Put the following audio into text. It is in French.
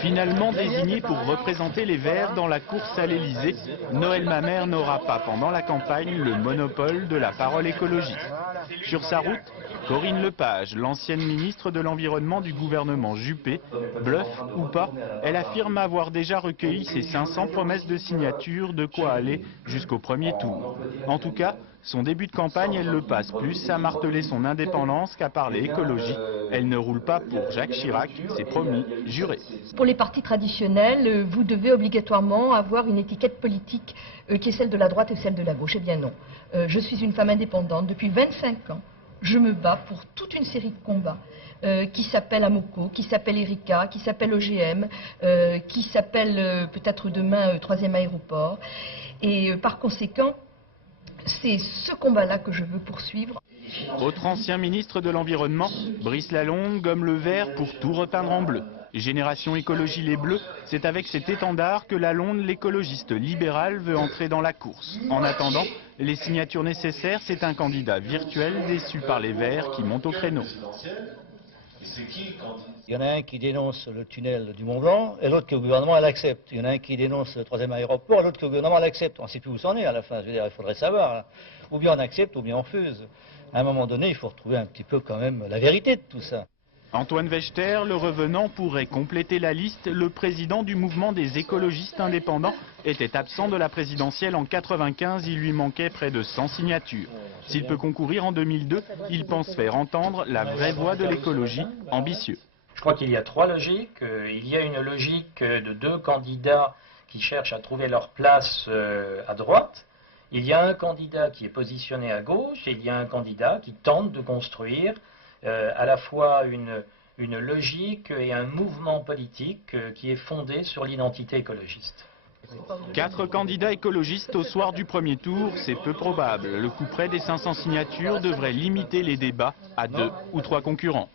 Finalement désigné pour représenter les Verts dans la course à l'Elysée, Noël Mamère n'aura pas pendant la campagne le monopole de la parole écologique. Sur sa route, Corinne Lepage, l'ancienne ministre de l'Environnement du gouvernement Juppé, bluffe ou pas, elle affirme avoir déjà recueilli ses 500 promesses de signature, de quoi aller jusqu'au premier tour. En tout cas, son début de campagne, elle le passe plus à marteler son indépendance qu'à parler écologie. Elle ne roule pas pour Jacques Chirac, c'est promis, juré. Pour les partis traditionnels, vous devez obligatoirement avoir une étiquette politique qui est celle de la droite et celle de la gauche. Eh bien non. Je suis une femme indépendante depuis 25 ans. Je me bats pour toute une série de combats qui s'appellent Amoco, qui s'appellent Erika, qui s'appellent OGM, qui s'appellent peut-être demain Troisième Aéroport. Et par conséquent, c'est ce combat-là que je veux poursuivre. Autre ancien ministre de l'Environnement, Brice Lalonde gomme le vert pour tout repeindre en bleu. Génération Écologie Les Bleus, c'est avec cet étendard que Lalonde, l'écologiste libéral, veut entrer dans la course. En attendant, les signatures nécessaires, c'est un candidat virtuel déçu par les Verts qui montent au créneau. Il y en a un qui dénonce le tunnel du Mont Blanc et l'autre que le gouvernement l'accepte. Il y en a un qui dénonce le troisième aéroport et l'autre que le gouvernement l'accepte. On ne sait plus où c'en est à la fin, je veux dire, il faudrait savoir. Hein. Ou bien on accepte ou bien on refuse. À un moment donné, il faut retrouver un petit peu quand même la vérité de tout ça. Antoine Wechter, le revenant, pourrait compléter la liste. Le président du mouvement des écologistes indépendants était absent de la présidentielle en 1995. Il lui manquait près de 100 signatures. S'il peut concourir en 2002, il pense faire entendre la vraie voix de l'écologie, ambitieux. Je crois qu'il y a trois logiques. Il y a une logique de deux candidats qui cherchent à trouver leur place à droite. Il y a un candidat qui est positionné à gauche et il y a un candidat qui tente de construire à la fois une logique et un mouvement politique qui est fondé sur l'identité écologiste. 4 candidats écologistes au soir du premier tour, c'est peu probable. Le couperet des 500 signatures devrait limiter les débats à 2 ou 3 concurrents.